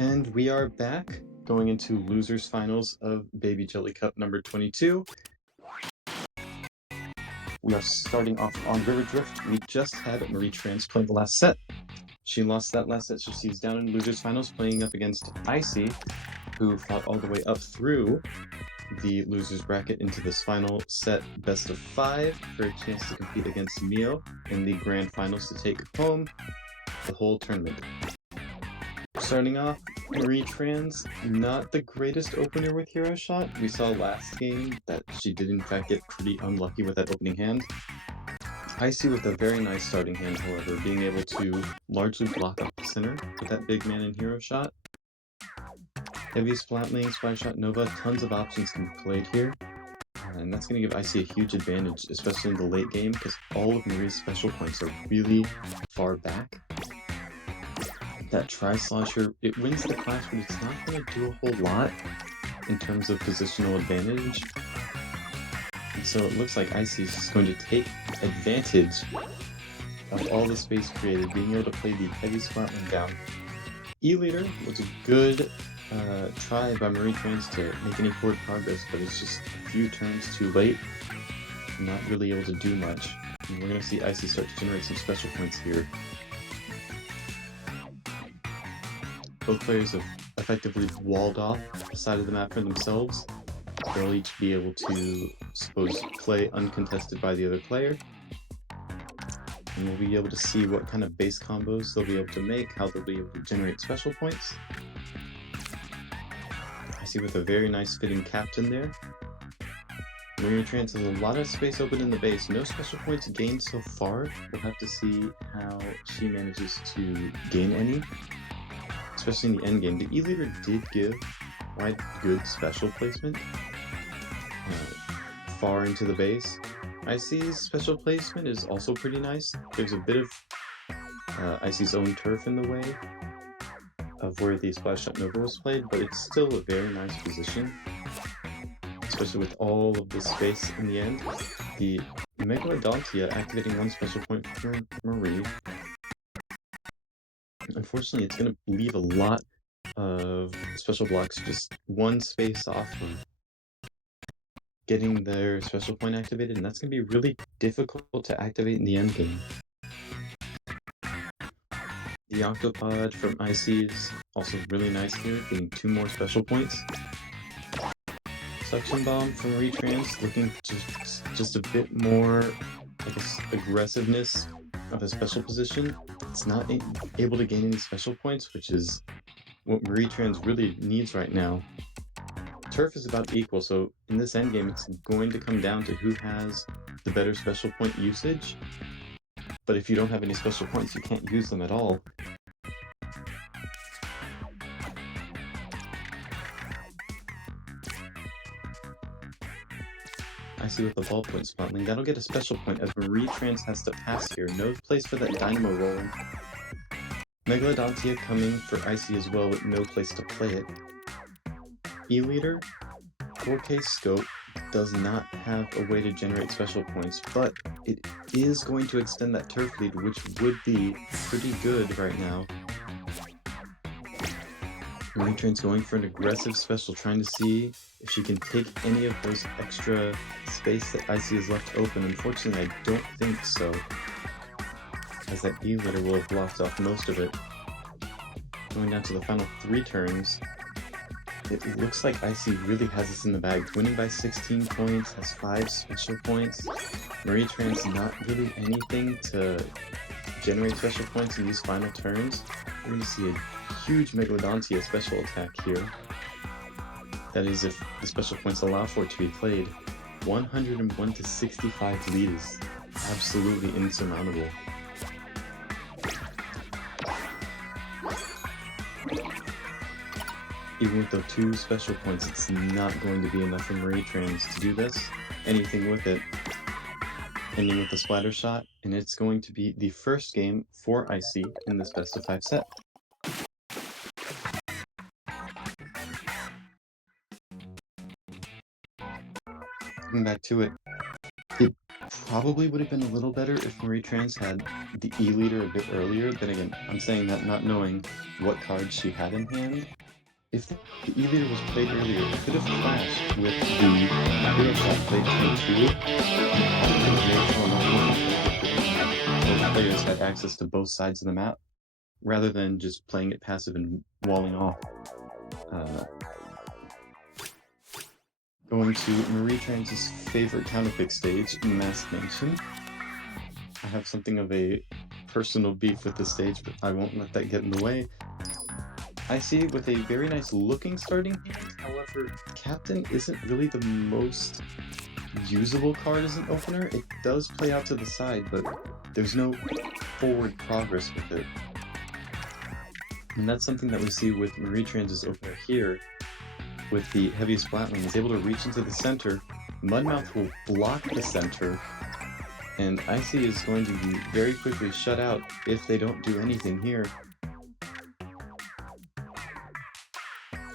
And we are back going into losers finals of Baby Jelly Cup number 22. We are starting off on River Drift. We just had MarieTrans playing the last set. She lost that last set, so she's down in losers finals playing up against Icy, who fought all the way up through the losers bracket into this final set best of 5 for a chance to compete against Mio in the grand finals to take home the whole tournament. Starting off, MarieTrans, not the greatest opener with Hero Shot. We saw last game that she did in fact get pretty unlucky with that opening hand. Icy with a very nice starting hand, however, being able to largely block up the center with that big man in Hero Shot. Heavy Splatling, Splash Shot, Nova, tons of options can be played here. And that's going to give Icy a huge advantage, especially in the late game, because all of Marie's special points are really far back. That Tri-Slosher, it wins the clash, but it's not going to do a whole lot in terms of positional advantage. And so it looks like Icy is just going to take advantage of all the space created, being able to play the heavy Splatling down. E-Leader was a good try by MarieTrans to make any forward progress, but it's just a few turns too late, not really able to do much. And we're going to see Icy start to generate some special points here. Both players have effectively walled off the side of the map for themselves. They'll each be able to, suppose, play uncontested by the other player. And we'll be able to see what kind of base combos they'll be able to make, how they'll be able to generate special points. I see with a very nice fitting captain there. MarieTrans has a lot of space open in the base. No special points gained so far. We'll have to see how she manages to gain any, especially in the end game. The E-Leader did give quite good special placement far into the base. Icy's special placement is also pretty nice. There's a bit of Icy's own turf in the way of where the Splash Shot Nova was played, but it's still a very nice position, especially with all of the space in the end. The Megalodontia activating one special point for Marie. Unfortunately, it's going to leave a lot of special blocks just one space off of getting their special point activated, and that's going to be really difficult to activate in the end game. The Octopod from Icy is also really nice here, getting 2 more special points. Suction Bomb from MarieTrans, looking just a bit more, I guess, aggressiveness of a special position. It's not able to gain any special points, which is what MarieTrans really needs right now. Turf is about equal, so in this endgame it's going to come down to who has the better special point usage. But if you don't have any special points, you can't use them at all. Icy with the ballpoint Splatling, that'll get a special point as MarieTrans has to pass here. No place for that Dynamo rolling. Megalodontia coming for Icy as well with no place to play it. E-Leader, 4K scope, does not have a way to generate special points, but it is going to extend that turf lead, which would be pretty good right now. MarieTrans going for an aggressive special, trying to see if she can take any of those extra space that Icy has left open. Unfortunately, I don't think so, as that E-Leader will have blocked off most of it. Going down to the final 3 turns, it looks like Icy really has this in the bag. Winning by 16 points, has 5 special points. MarieTrans not really anything to generate special points in these final turns. We're going to see a huge Megalodontia special attack here. That is, if the special points allow for it to be played. 101 to 65 lead is absolutely insurmountable. Even with the 2 special points, it's not going to be enough for MarieTrans to do this. Anything with it. Ending with the Splatter Shot, and it's going to be the first game for Icy in this best of 5 set. Coming back to it, Probably would have been a little better if MarieTrans had the E-leader a bit earlier. Then again, I'm saying that not knowing what cards she had in hand. If the E-leader was played earlier, it could have clashed with the hero shot played turn 2, and had it been very far enough, both players had access to both sides of the map, rather than just playing it passive and walling off. Going to MarieTrans' favorite counterpick stage, Mask Nation. I have something of a personal beef with this stage, but I won't let that get in the way. I see with a very nice looking starting hand, however, Captain isn't really the most usable card as an opener. It does play out to the side, but there's no forward progress with it. And that's something that we see with MarieTrans' opener here, with the Heavy Splatling, is able to reach into the center. Mudmouth will block the center, and Icy is going to be very quickly shut out if they don't do anything here.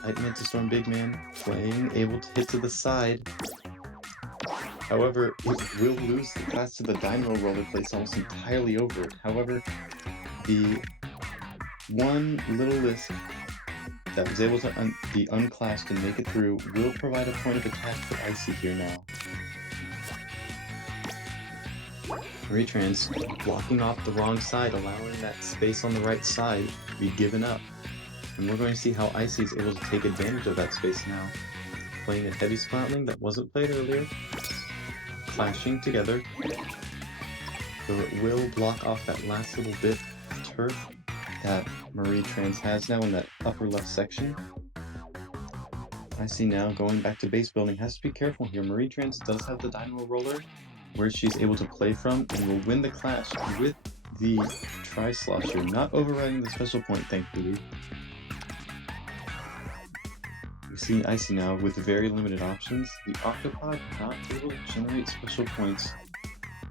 Titan into Storm Big Man, playing, able to hit to the side. However, it will lose the class to the Dynamo Roller place almost entirely over it. However, the one little list that was able to be unclassed and make it through will provide a point of attack for Icy here now. MarieTrans blocking off the wrong side, allowing that space on the right side to be given up. And we're going to see how Icy is able to take advantage of that space now. Playing a Heavy Splatling that wasn't played earlier. Clashing together. So it will block off that last little bit of turf that MarieTrans has now in that upper left section. Icy now going back to base building. Has to be careful here. MarieTrans does have the Dynamo Roller, where she's able to play from, and will win the clash with the Tri-Slosher, not overriding the special point, thankfully. We see Icy now with very limited options. The Octopod not able to generate special points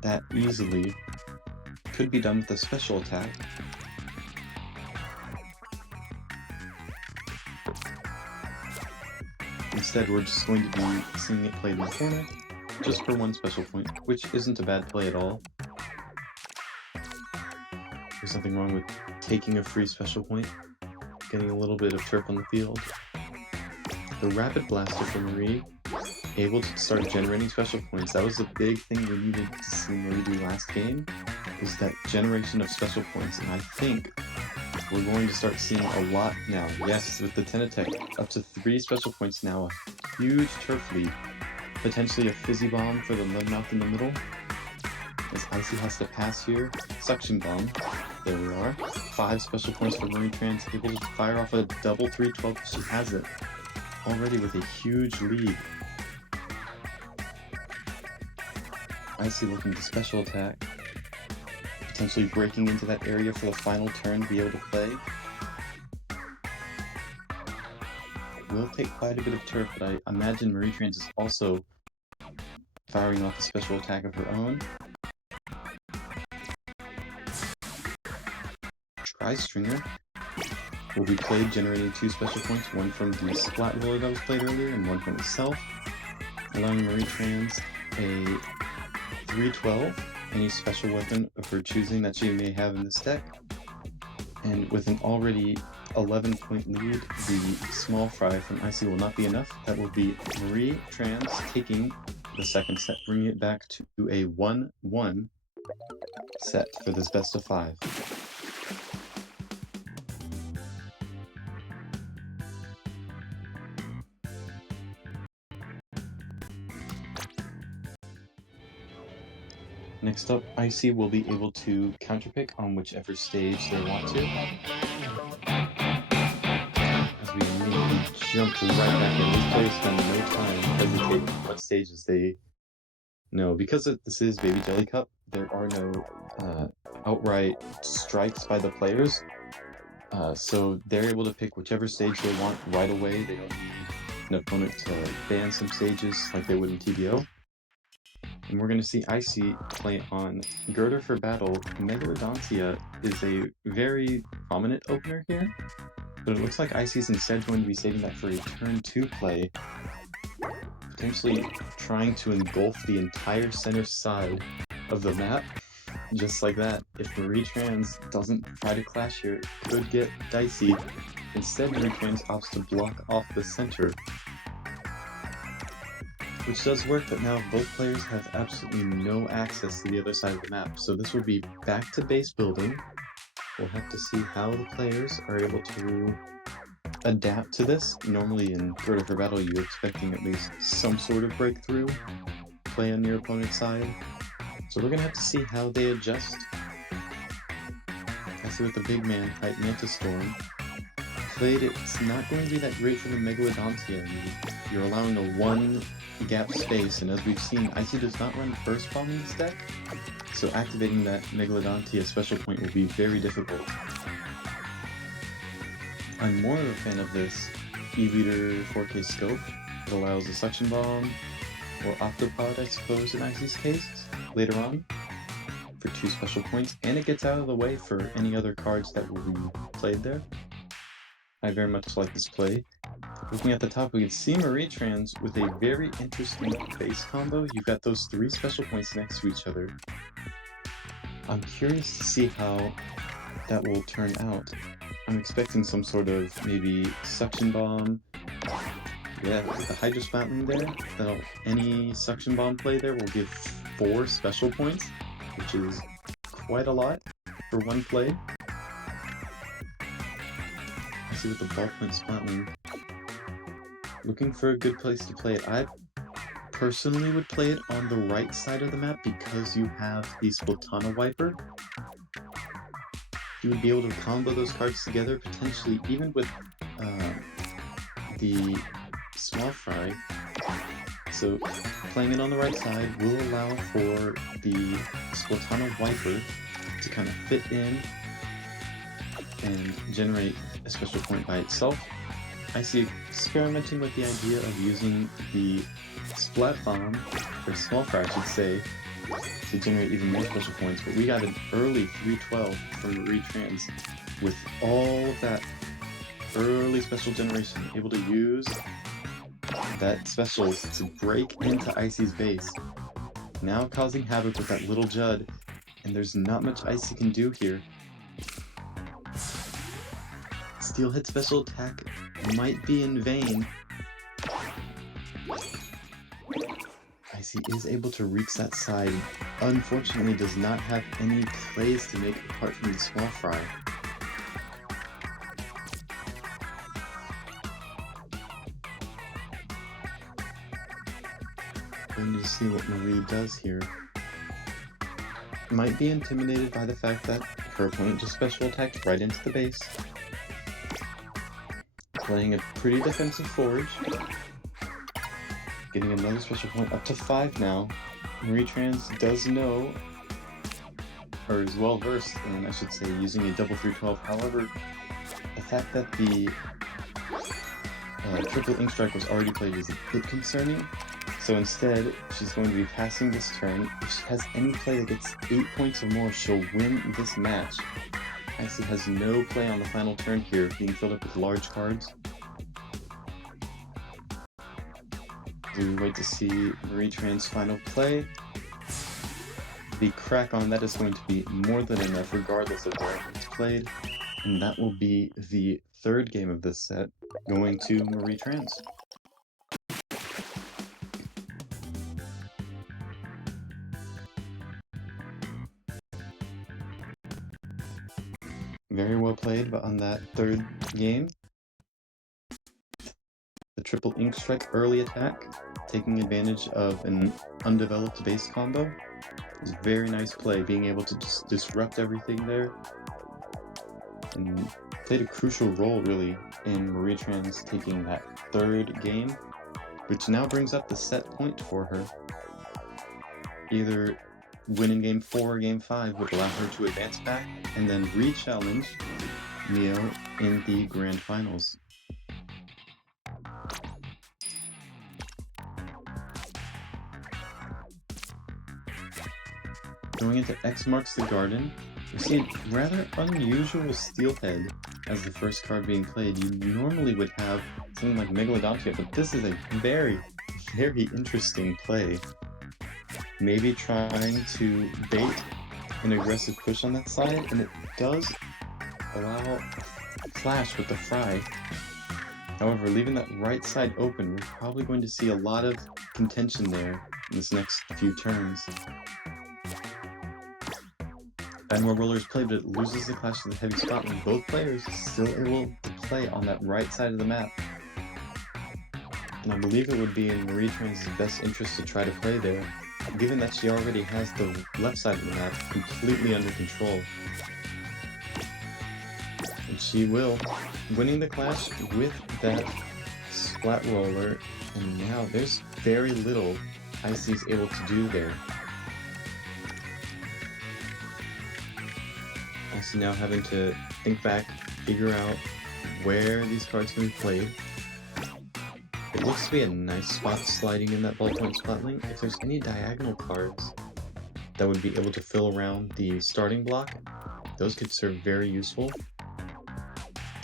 that easily. Could be done with a special attack. Instead, we're just going to be seeing it played in the corner, just for one special point, which isn't a bad play at all. There's nothing wrong with taking a free special point, getting a little bit of turf on the field. The Rapid Blaster for Marie, able to start generating special points. That was a big thing we needed to see Marie do last game, was that generation of special points, and I think we're going to start seeing a lot now. Yes, with the 10 attack, up to 3 special points now, a huge turf lead. Potentially a Fizzy Bomb for the Mudmouth in the middle, as Icy has to pass here. Suction Bomb, there we are. 5 special points for MarieTrans, able to fire off a double 312 if she has it. Already with a huge lead. Icy looking to special attack. Potentially breaking into that area for the final turn to be able to play. Will take quite a bit of turf, but I imagine MarieTrans is also firing off a special attack of her own. Tri-Stringer will be played, generating 2 special points, one from the Splat Roller that was played earlier and one from itself, allowing MarieTrans a 312, any special weapon of her choosing that she may have in this deck. And with an already 11-point lead, the small fry from Icy will not be enough. That will be MarieTrans taking the second set, bringing it back to a 1-1 set for this best of 5. Next up, Icy will be able to counterpick on whichever stage they want to. As we immediately jump right back in, these players spend no time hesitating on what stages they know. Because this is Baby Jelly Cup, there are no outright strikes by the players. So they're able to pick whichever stage they want right away. They don't need an opponent to ban some stages like they would in TBO. And we're going to see Icy play on Girder for Battle. Megalodontia is a very prominent opener here, but it looks like Icy's instead going to be saving that for a turn 2 play. potentially trying to engulf the entire center side of the map, just like that. If MarieTrans doesn't try to clash here, it could get dicey. Instead, MarieTrans opts to block off the center, which does work, but now both players have absolutely no access to the other side of the map. So this will be back to base building. We'll have to see how the players are able to adapt to this. Normally in Battlefy Battle, you're expecting at least some sort of breakthrough play on your opponent's side. So we're gonna have to see how they adjust. I see with the big man, Hype Mantis Storm. Played, it's not going to be that great for the Megalodontia. You're allowing a one gap space, and as we've seen, Icy does not run Burst Bomb in this deck, so activating that Megalodontia special point will be very difficult. I'm more of a fan of this E-Leader 4K scope. It allows a Suction Bomb, or Octopod, I suppose, in Icy's case, later on, for 2 special points, and it gets out of the way for any other cards that will be played there. I very much like this play. Looking at the top, we can see MarieTrans with a very interesting base combo. You've got those 3 special points next to each other. I'm curious to see how that will turn out. I'm expecting some sort of maybe Suction Bomb. Yeah, with the Hydro Fountain there, any Suction Bomb play there will give 4 special points, which is quite a lot for one play. I see with the Ballpoint Splatling. Looking for a good place to play it. I personally would play it on the right side of the map because you have the Splatana Wiper. You would be able to combo those cards together, potentially even with the Small Fry. So playing it on the right side will allow for the Splatana Wiper to kind of fit in and generate a special point by itself. I see experimenting with the idea of using the Splat Bomb, or Small Fry I should say, to generate even more special points, but we got an early 312 from MarieTrans with all of that early special generation, able to use that specials to break into Icy's base, now causing havoc with that little Judd, and there's not much Icy can do here. Steel Hit special attack might be in vain. Icy is able to reach that side, unfortunately does not have any plays to make apart from the Small Fry. Going to see what Marie does here. Might be intimidated by the fact that her opponent just special attacked right into the base. Playing a pretty defensive Forge. Getting another special point up to 5 now. MarieTrans does know, or is well versed in, I should say, using a double 312. However, the fact that the triple Ink Strike was already played is a bit concerning. So instead, she's going to be passing this turn. If she has any play that gets 8 points or more, she'll win this match. Icy has no play on the final turn here, being filled up with large cards. We wait to see MarieTrans' final play. The crack on that is going to be more than enough, regardless of where it's played. And that will be the 3rd game of this set, going to MarieTrans. Very well played, but on that 3rd game, the triple Ink Strike early attack, taking advantage of an undeveloped base combo. It was a very nice play, being able to just disrupt everything there, and played a crucial role really in MarieTrans taking that 3rd game, which now brings up the set point for her. Either winning game 4 or game 5 would allow her to advance back and then re-challenge Neo in the grand finals. Going into X Marks the Garden, we see a rather unusual Steelhead as the first card being played. You normally would have something like Megalodontia, but this is a very, very interesting play. Maybe trying to bait an aggressive push on that side, and it does allow Flash with the fry. However, leaving that right side open, we're probably going to see a lot of contention there in this next few turns. Add more rollers play, but it loses the clash of the heavy spot when both players still able to play on that right side of the map. And I believe it would be in MarieTrans' best interest to try to play there, given that she already has the left side of the map completely under control. And she will, winning the clash with that splat roller, and now there's very little Icy's able to do there. Icy now having to think back, figure out where these cards can be played. It looks to be a nice spot sliding in that ballpoint splat link. If there's any diagonal cards that would be able to fill around the starting block, those could serve very useful.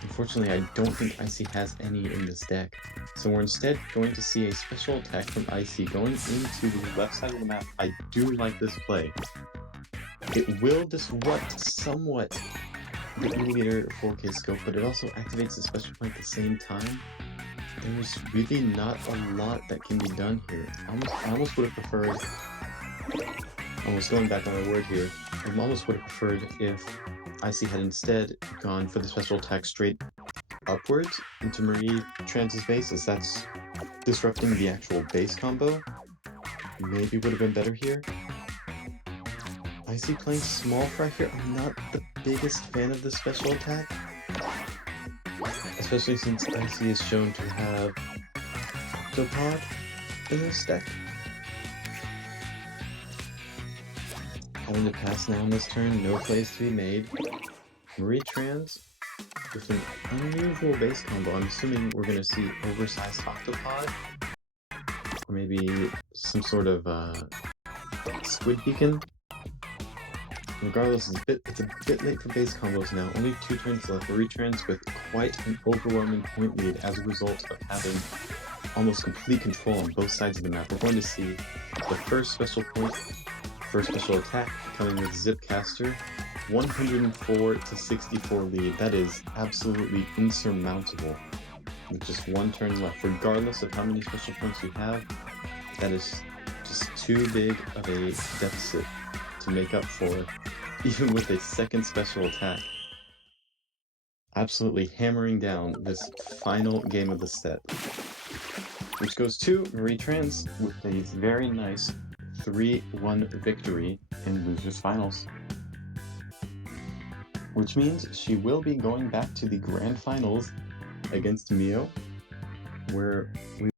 Unfortunately, I don't think Icy has any in this deck, so we're instead going to see a special attack from Icy going into the left side of the map. I do like this play. It will disrupt somewhat the E-Leader 4K scope, but it also activates the special point at the same time. There's really not a lot that can be done here. I almost would have preferred, almost going back on my word here, I almost would have preferred if Icy had instead gone for the special attack straight upwards into MarieTrans' base, as that's disrupting the actual base combo. Maybe would have been better here. Icy playing small fry here. I'm not the biggest fan of the special attack, especially since Icy is shown to have Octopod in this deck. Having to pass now on this turn, no plays to be made. MarieTrans with an unusual base combo. I'm assuming we're going to see oversized Octopod, or maybe some sort of squid beacon. Regardless, it's a bit late for base combos now. Only 2 turns left. MarieTrans with quite an overwhelming point lead as a result of having almost complete control on both sides of the map. We're going to see the first special point, first special attack coming with Zipcaster. 104 to 64 lead. That is absolutely insurmountable. With just 1 turn left, regardless of how many special points you have, that is just too big of a deficit to make up for, even with a second special attack. Absolutely hammering down this final game of the set, which goes to MarieTrans with a very nice 3-1 victory in Losers Finals. Which means she will be going back to the Grand Finals against Mio, where we